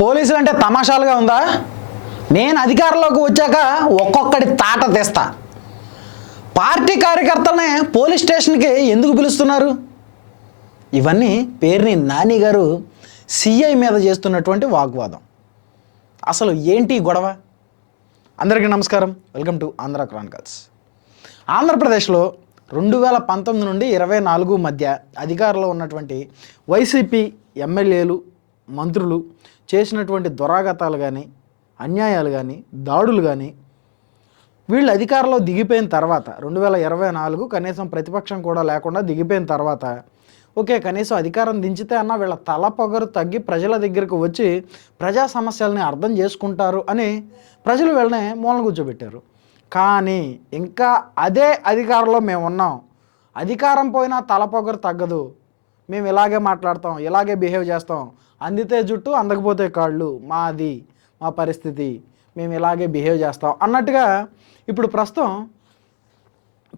పోలీసులు అంటే తమాషాలుగా ఉందా? నేను అధికారంలోకి వచ్చాక ఒక్కొక్కడి తాట తెస్తా. పార్టీ కార్యకర్తలనే పోలీస్ స్టేషన్కి ఎందుకు పిలుస్తున్నారు? ఇవన్నీ పేర్ని నాని గారు సిఐ మీద చేస్తున్నటువంటి వాగ్వాదం. అసలు ఏంటి గొడవ? అందరికీ నమస్కారం, వెల్కమ్ టు ఆంధ్ర క్రానికల్స్. ఆంధ్రప్రదేశ్లో 2019 నుండి 24 మధ్య అధికారంలో ఉన్నటువంటి వైసీపీ ఎమ్మెల్యేలు, మంత్రులు చేసినటువంటి దురాగతాలు కానీ, అన్యాయాలు కానీ, దాడులు కానీ, వీళ్ళు అధికారంలో దిగిపోయిన తర్వాత 2024 కనీసం ప్రతిపక్షం కూడా లేకుండా దిగిపోయిన తర్వాత ఓకే, కనీసం అధికారం దించితే అన్న వీళ్ళ తల పొగరు తగ్గి ప్రజల దగ్గరకు వచ్చి ప్రజా సమస్యల్ని అర్థం చేసుకుంటారు అని ప్రజలు వీళ్ళని మూలన కూర్చోబెట్టారు. కానీ ఇంకా అదే అధికారంలో మేము ఉన్నాం, అధికారం పోయినా తల పొగరు తగ్గదు, మేము ఇలాగే మాట్లాడతాం, ఇలాగే బిహేవ్ చేస్తాం, అందితే జుట్టు అందకపోతే కాళ్ళు, మాది మా పరిస్థితి, మేము ఇలాగే బిహేవ్ చేస్తాం అన్నట్టుగా ఇప్పుడు ప్రస్తుతం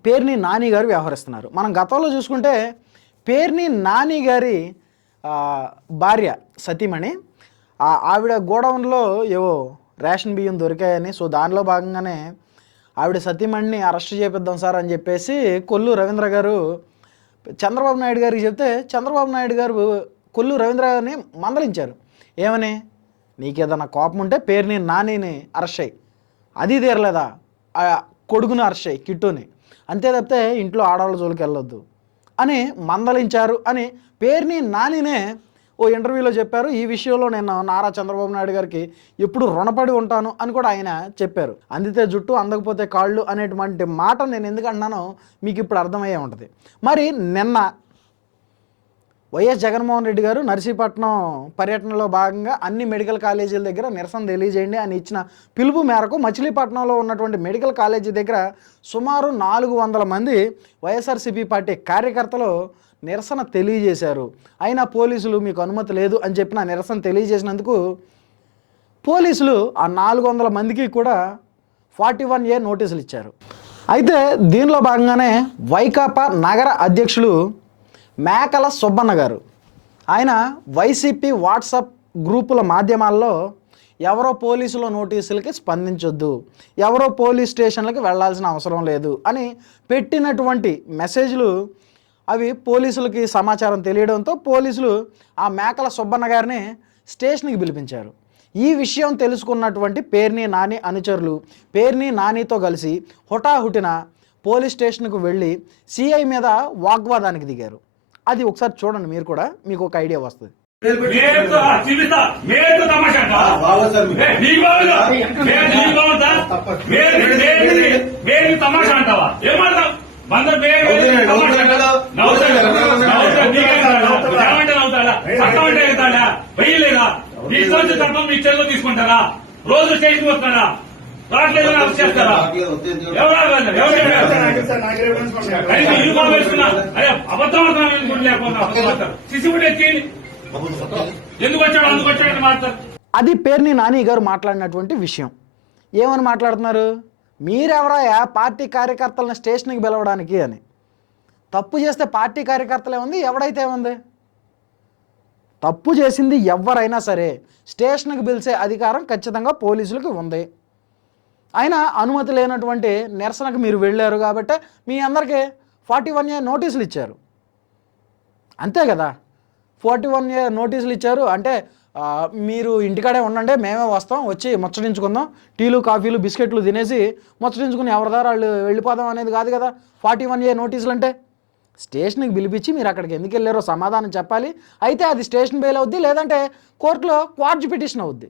పేర్ని నాని గారు వ్యవహరిస్తున్నారు. మనం గతంలో చూసుకుంటే పేర్ని నాని గారి భార్య సతీమణి, ఆవిడ గోడౌన్లో ఏవో రేషన్ బియ్యం దొరికాయని, సో దానిలో భాగంగానే ఆవిడ సతీమణిని అరెస్ట్ చేపిద్దాం సార్ అని చెప్పేసి కొల్లు రవీంద్ర గారు చంద్రబాబు నాయుడు గారికి చెప్తే చంద్రబాబు నాయుడు గారు కొల్లు రవీంద్ర గారిని మందలించారు. ఏమని? నీకేదన్నా కోపం ఉంటే పేరుని నానిని అరెస్ట్ అయ్యి, అది తీరలేదా కొడుకుని అరెస్ట్ అయ్యి, కిట్టుని, అంతే తప్పితే ఇంట్లో ఆడవాళ్ళ జోలికి వెళ్ళొద్దు అని మందలించారు అని పేరుని నానినే ఓ ఇంటర్వ్యూలో చెప్పారు. ఈ విషయంలో నేను నారా చంద్రబాబు నాయుడు గారికి ఎప్పుడు రుణపడి ఉంటాను అని కూడా ఆయన చెప్పారు. అందితే జుట్టు అందకపోతే కాళ్ళు అనేటువంటి మాట నేను ఎందుకు అన్నానో మీకు ఇప్పుడు అర్థమయ్యే ఉంటుంది. మరి నిన్న వైఎస్ జగన్మోహన్ రెడ్డి గారు నర్సీపట్నం పర్యటనలో భాగంగా అన్ని మెడికల్ కాలేజీల దగ్గర నిరసన తెలియజేయండి అని ఇచ్చిన పిలుపు మేరకు మచిలీపట్నంలో ఉన్నటువంటి మెడికల్ కాలేజీ దగ్గర సుమారు 400 మంది వైఎస్ఆర్సీపీ పార్టీ కార్యకర్తలు నిరసన తెలియజేశారు. అయినా పోలీసులు మీకు అనుమతి లేదు అని చెప్పిన నిరసన తెలియజేసినందుకు పోలీసులు ఆ 400 మందికి కూడా 41A నోటీసులు ఇచ్చారు. అయితే దీనిలో భాగంగానే వైకాపా నగర అధ్యక్షులు మేకల సుబ్బన్న గారు, ఆయన వైసీపీ వాట్సాప్ గ్రూపుల మాధ్యమాల్లో ఎవరో పోలీసుల నోటీసులకి స్పందించొద్దు, ఎవరో పోలీస్ స్టేషన్లకి వెళ్లాల్సిన అవసరం లేదు అని పెట్టినటువంటి మెసేజ్లు అవి పోలీసులకి సమాచారం తెలియడంతో పోలీసులు ఆ మేకల సుబ్బన్న గారిని స్టేషన్కి పిలిపించారు. ఈ విషయం తెలుసుకున్నటువంటి పేర్ని నాని అనుచరులు పేర్ని నానితో కలిసి హుటాహుటిన పోలీస్ స్టేషన్కు వెళ్ళి సిఐ మీద వాగ్వాదానికి దిగారు. అది ఒకసారి చూడండి, మీరు కూడా మీకు ఒక ఐడియా వస్తుంది. తీసుకుంటారా? రోజు స్టేషన్ వస్తారా? అది పేర్ని నాని గారు మాట్లాడినటువంటి విషయం. ఏమని మాట్లాడుతున్నారు? మీరెవరయ్యా పార్టీ కార్యకర్తలను స్టేషన్కి పిలవడానికి అని. తప్పు చేస్తే పార్టీ కార్యకర్తలే ఉంది, ఎవడైతే ఉంది? తప్పు చేసింది ఎవరైనా సరే స్టేషన్కి పిలిచే అధికారం ఖచ్చితంగా పోలీసులకు ఉంది. అయినా అనుమతి లేనటువంటి నిరసనకు మీరు వెళ్ళారు కాబట్టి మీ అందరికీ 41A నోటీసులు ఇచ్చారు. అంతే కదా, 41A నోటీసులు ఇచ్చారు అంటే మీరు ఇంటికాడే ఉండండి, మేమే వస్తాం, వచ్చి ముచ్చటించుకుందాం, టీలు కాఫీలు బిస్కెట్లు తినేసి ముచ్చటించుకుని ఎవరి ద్వారా వాళ్ళు వెళ్ళిపోదాం అనేది కాదు కదా 41A నోటీసులు అంటే. స్టేషన్కి పిలిపించి మీరు అక్కడికి ఎందుకు వెళ్ళారో సమాధానం చెప్పాలి. అయితే అది స్టేషన్ బెయిల్ అవుద్ది, లేదంటే కోర్టులో క్వార్జ్ పిటిషన్ అవుద్ది.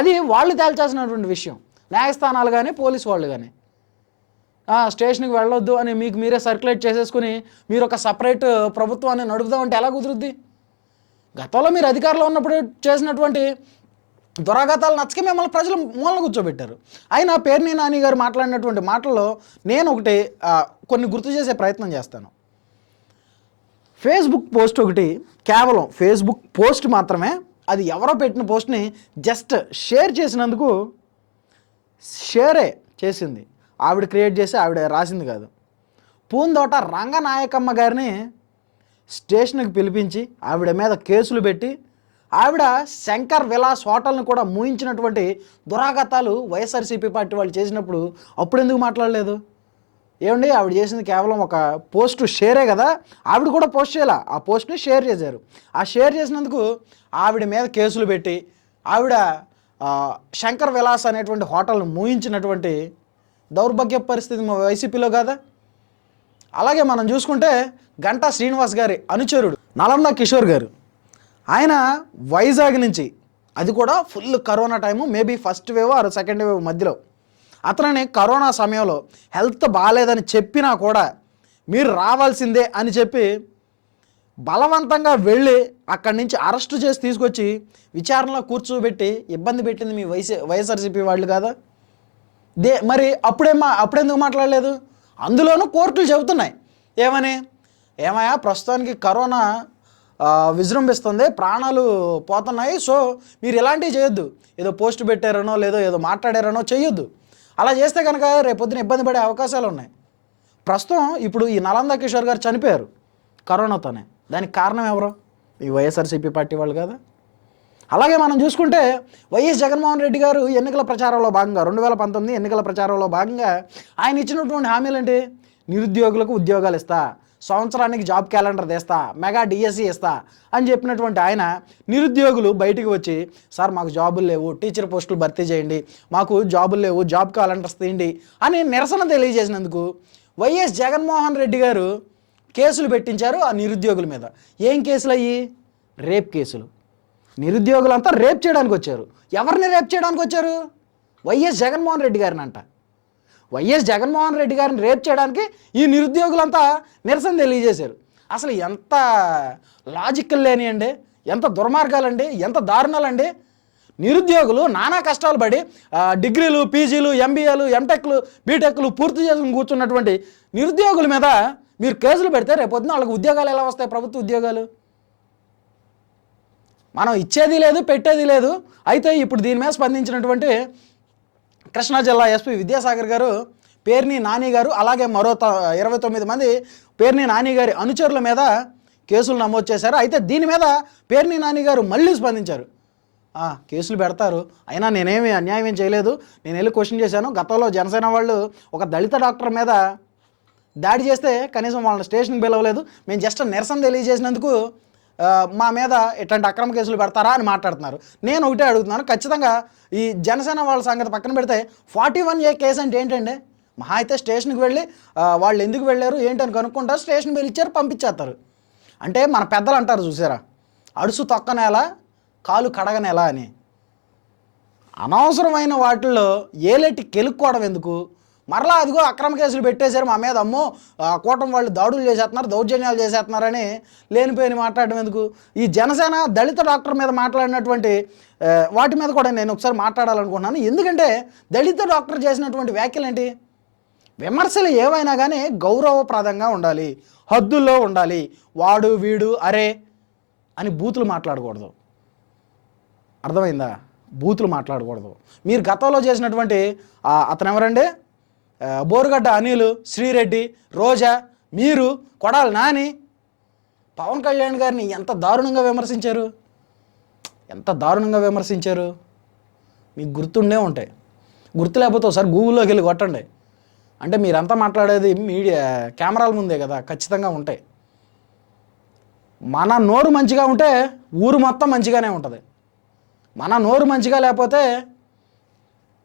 అది వాళ్ళు తేల్చాల్సినటువంటి విషయం. న్యాయస్థానాలు కానీ పోలీసు వాళ్ళు కానీ స్టేషన్కి వెళ్ళొద్దు అని మీకు మీరే సర్క్యులేట్ చేసేసుకుని మీరు ఒక సపరేట్ ప్రభుత్వాన్ని నడుపుదామంటే ఎలా కుదురుద్ది? గతంలో మీరు అధికారంలో ఉన్నప్పుడు చేసినటువంటి దురాఘాతాలు నచ్చక మిమ్మల్ని ప్రజలు మూలన కూర్చోబెట్టారు. అయినా పేర్ని నాని గారు మాట్లాడినటువంటి మాటల్లో నేను ఒకటి కొన్ని గుర్తు చేసే ప్రయత్నం చేస్తాను. ఫేస్బుక్ పోస్ట్ ఒకటి, కేవలం ఫేస్బుక్ పోస్ట్ మాత్రమే, అది ఎవరో పెట్టిన పోస్ట్ని జస్ట్ షేర్ చేసినందుకు, షేరే చేసింది ఆవిడ, క్రియేట్ చేసి ఆవిడ రాసింది కాదు. పూందోట రంగనాయకమ్మ గారిని స్టేషన్కి పిలిపించి ఆవిడ మీద కేసులు పెట్టి ఆవిడ శంకర్ విలాస్ హోటల్ను కూడా మూయించినటువంటి దురాగతాలు వైఎస్ఆర్సీపీ పార్టీ వాళ్ళు చేసినప్పుడు అప్పుడు ఎందుకు మాట్లాడలేదు? ఏమండి, ఆవిడ చేసింది కేవలం ఒక పోస్ట్ షేరే కదా, ఆవిడ కూడా పోస్ట్ చేయాల, ఆ పోస్ట్ని షేర్ చేశారు. ఆ షేర్ చేసినందుకు ఆవిడ మీద కేసులు పెట్టి ఆవిడ శంకర్ విలాస్ అనేటువంటి హోటల్ను మూయించినటువంటి దౌర్భాగ్య పరిస్థితి మా వైసీపీలో కాదా? అలాగే మనం చూసుకుంటే గంటా శ్రీనివాస్ గారి అనుచరుడు నలంద కిషోర్ గారు, ఆయన వైజాగ్ నుంచి, అది కూడా full corona time, maybe first wave or second wave మధ్యలో, అతనని కరోనా సమయంలో హెల్త్ బాగాలేదని చెప్పినా కూడా మీరు రావాల్సిందే అని చెప్పి బలవంతంగా వెళ్ళి అక్కడి నుంచి అరెస్టు చేసి తీసుకొచ్చి విచారణలో కూర్చోబెట్టి ఇబ్బంది పెట్టింది మీ వైఎస్ఆర్సీపీ వాళ్ళు కాదా? మరి అప్పుడెందుకు మాట్లాడలేదు? అందులోనూ కోర్టులు చెబుతున్నాయి ఏమయ్యా ప్రస్తుతానికి కరోనా విజృంభిస్తుంది, ప్రాణాలు పోతున్నాయి, సో మీరు ఇలాంటివి చేయొద్దు, ఏదో పోస్ట్ పెట్టారనో లేదో ఏదో మాట్లాడారనో చేయొద్దు. అలా చేస్తే కనుక రేపొద్దున ఇబ్బంది పడే అవకాశాలు ఉన్నాయి. ప్రస్తుతం ఇప్పుడు ఈ నలంద కిషోర్ గారు చనిపోయారు కరోనాతోనే, దానికి కారణం ఎవరు? ఈ వైఎస్ఆర్సీపీ పార్టీ వాళ్ళు కదా. అలాగే మనం చూసుకుంటే వైఎస్ జగన్మోహన్ రెడ్డి గారు ఎన్నికల ప్రచారంలో భాగంగా 2019 ఎన్నికల ప్రచారంలో భాగంగా ఆయన ఇచ్చినటువంటి హామీలు ఏంటి? నిరుద్యోగులకు ఉద్యోగాలు ఇస్తా, సంవత్సరానికి జాబ్ క్యాలెండర్ తెస్తా, మెగా డిఎస్సి ఇస్తా అని చెప్పినటువంటి ఆయన నిరుద్యోగులు బయటికి వచ్చి, సార్ మాకు జాబులు లేవు, టీచర్ పోస్టులు భర్తీ చేయండి, మాకు జాబులు లేవు, జాబ్ క్యాలెండర్స్ తీయండి అని నిరసన తెలియజేసినందుకు వైఎస్ జగన్మోహన్ రెడ్డి గారు కేసులు పెట్టించారు ఆ నిరుద్యోగుల మీద. ఏం కేసులు అయ్యి? రేప్ కేసులు. నిరుద్యోగులంతా రేప్ చేయడానికి వచ్చారు. ఎవరిని రేప్ చేయడానికి వచ్చారు? వైఎస్ జగన్మోహన్ రెడ్డి గారిని అంట. వైఎస్ జగన్మోహన్ రెడ్డి గారిని రేప్ చేయడానికి ఈ నిరుద్యోగులంతా నిరసన తెలియజేశారు. అసలు ఎంత లాజికల్ లేనియండి, ఎంత దుర్మార్గాలండి, ఎంత దారుణాలండి. నిరుద్యోగులు నానా కష్టాలు పడి డిగ్రీలు, పీజీలు, ఎంబీఏలు, ఎంటెక్లు, బీటెక్లు పూర్తి చేసుకుని కూర్చున్నటువంటి నిరుద్యోగుల మీద మీరు కేసులు పెడితే రేపొద్దున వాళ్ళకి ఉద్యోగాలు ఎలా వస్తాయి? ప్రభుత్వ ఉద్యోగాలు మనం ఇచ్చేది లేదు, పెట్టేది లేదు. అయితే ఇప్పుడు దీని మీద స్పందించినటువంటి కృష్ణా జిల్లా ఎస్పీ విద్యాసాగర్ గారు, పేర్ని నాని గారు, అలాగే మరో 29 మంది పేర్ని నాని గారి అనుచరుల మీద కేసులు నమోదు చేశారు. అయితే దీని మీద పేర్ని నాని గారు మళ్ళీ స్పందించారు. కేసులు పెడతారు, అయినా నేనేమి అన్యాయం ఏం చేయలేదు, నేను వెళ్ళి క్వశ్చన్ చేశాను. గతంలో జనసేన వాళ్ళు ఒక దళిత డాక్టర్ మీద దాడి చేస్తే కనీసం వాళ్ళని స్టేషన్కి పిలవలేదు, మేము జస్ట్ నిరసన తెలియజేసినందుకు మా మీద ఎట్లాంటి అక్రమ కేసులు పెడతారా అని మాట్లాడుతున్నారు. నేను ఒకటే అడుగుతున్నాను, ఖచ్చితంగా ఈ జనసేన వాళ్ళ సంగతి పక్కన పెడితే 41A కేసు అంటే ఏంటండి? మహా అయితే స్టేషన్కి వెళ్ళి వాళ్ళు ఎందుకు వెళ్ళారు ఏంటని కనుక్కుంటారు, స్టేషన్ పిలిచారు, పంపించేస్తారు. అంటే మన పెద్దలు అంటారు చూసారా, అడుసు తొక్కనేలా కాలు కడగనేలా అని. అనవసరమైన వాటిల్లో ఏలెట్టి కెలుక్కోవడం ఎందుకు? మరలా అదిగో అక్రమ కేసులు పెట్టేశారు మా మీద, అమ్మో కూటమి వాళ్ళు దాడులు చేసేస్తున్నారు, దౌర్జన్యాలు చేసేస్తున్నారని లేనిపోయిన మాట్లాడడం ఎందుకు? ఈ జనసేన దళిత డాక్టర్ మీద మాట్లాడినటువంటి వాటి మీద కూడా నేను ఒకసారి మాట్లాడాలనుకుంటున్నాను. ఎందుకంటే దళిత డాక్టర్ చేసినటువంటి వ్యాఖ్యలు ఏంటి? విమర్శలు ఏవైనా కానీ గౌరవప్రదంగా ఉండాలి, హద్దుల్లో ఉండాలి. వాడు వీడు అరే అని బూతులు మాట్లాడకూడదు, అర్థమైందా? బూతులు మాట్లాడకూడదు. మీరు గతంలో చేసినటువంటి అతను ఎవరండి, బోరుగడ్డ అనిల్, శ్రీరెడ్డి, రోజా, మీరు కొడాలి నాని, పవన్ కళ్యాణ్ గారిని ఎంత దారుణంగా విమర్శించారు, ఎంత దారుణంగా విమర్శించారు. మీకు గుర్తుండే ఉంటాయి, గుర్తు లేకపోతే ఒకసారి గూగుల్లోకి వెళ్ళి కొట్టండి. అంటే మీరంతా మాట్లాడేది మీడియా కెమెరాల ముందే కదా, ఖచ్చితంగా ఉంటాయి. మన నోరు మంచిగా ఉంటే ఊరు మొత్తం మంచిగానే ఉంటుంది, మన నోరు మంచిగా లేకపోతే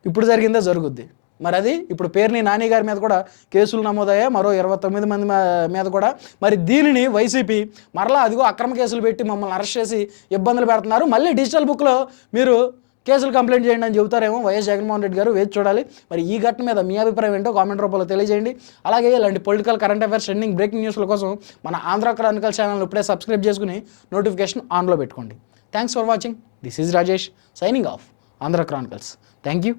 ఇప్పుడు జరిగిందే జరుగుద్ది. మరి అది ఇప్పుడు పేర్ని నాని గారి మీద కూడా కేసులు నమోదయ్యాయి, మరో 29 మంది మీద కూడా. మరి దీనిని వైసీపీ మరలా అదిగో అక్రమ కేసులు పెట్టి మమ్మల్ని అరెస్ట్ చేసి ఇబ్బందులు పెడుతున్నారు, మళ్ళీ డిజిటల్ బుక్లో మీరు కేసులు కంప్లైంట్ చేయండి అని చెబుతారేమో వైఎస్ జగన్మోహన్ రెడ్డి గారు. వేచి చూడాలి. మరి ఈ ఘటన మీద మీ అభిప్రాయం ఏంటో కామెంట్ రూపంలో తెలియజేయండి. అలాగే ఇలాంటి political, current affairs, trending, breaking న్యూస్ల కోసం మన ఆంధ్ర క్రానికల్ ఛానల్ ఇప్పుడే సబ్స్క్రైబ్ చేసుకుని నోటిఫికేషన్ ఆన్లో పెట్టుకోండి. Thanks for watching. This is Rajesh signing off Andhra chronicles. Thank you.